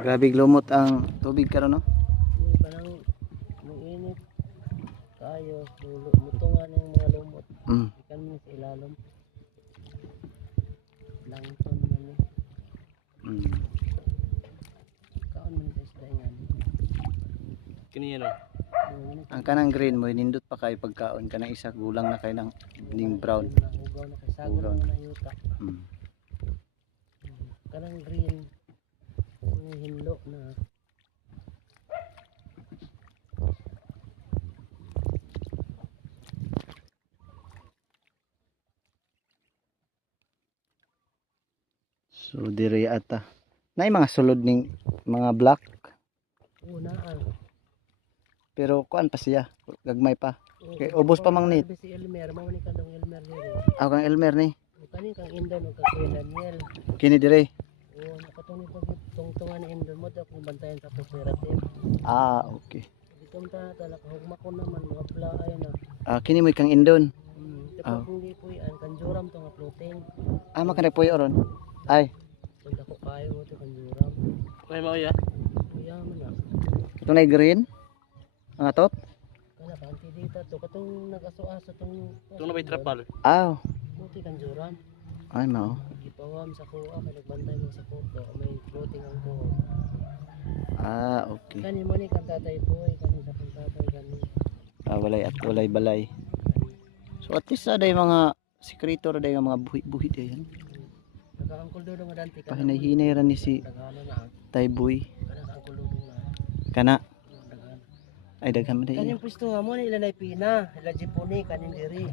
Grabe lumot ang tubig karon no. Yung kanang muinit kayo mutungan ng mga lumot. Ikan mo sa ilalom. Langton man ni. Kaon man sa isda yan. Kini no. Ang kanang green mo nindot pa kay pagkaon kanang isa gulang na kay ng ning brown. Ugaw na kay sagol na yuta. Kanang green yung hinlo na. So diri ata. Nay mga sulod ning mga black. Una Pero kuan pa siya, gagmay pa. Kay ubos pa mang nit. Si Elmer mo ni kadong Elmer diri. Ako kang Elmer ni. Kani kang Indon o kang Daniel. Kini dire. Oo, nakatong ito tungtungan ni Indon mo daw kung bantayan sa cooperative. Okay. Dito ta tala kahugma ko naman mga pla ayan na. Kini mo kang Indon. Kapag kung di po yan, kanjuram to nga floating. Makanay po oron. Ay, Kung dako kayo mo to kanjuram. May mao ya. Kuya mo na. ito na green. Ang atot. Kana kanti dito to katong nag-aso-aso tong Tung na may trapal. Muti kanjuram. Ay mao. Gipawam sa kuha kay nagbantay mo sa kuko. May floating ang kuha. Okay. Kani mo ni kang tatay po, kani sa kang tatay kani. Walay at walay balay. So at least day mga sekreto day nga mga buhi-buhi dayon. Naka-angkol do nga dante kana. Pahinay-hinay ra ni si Dagana na. Tayboy. Kana ka-angkol do na. Kana. Dagana. Ay daghan man day. Kanyang pwesto nga mo ni ilanay pina, ila jipuni kanin diri.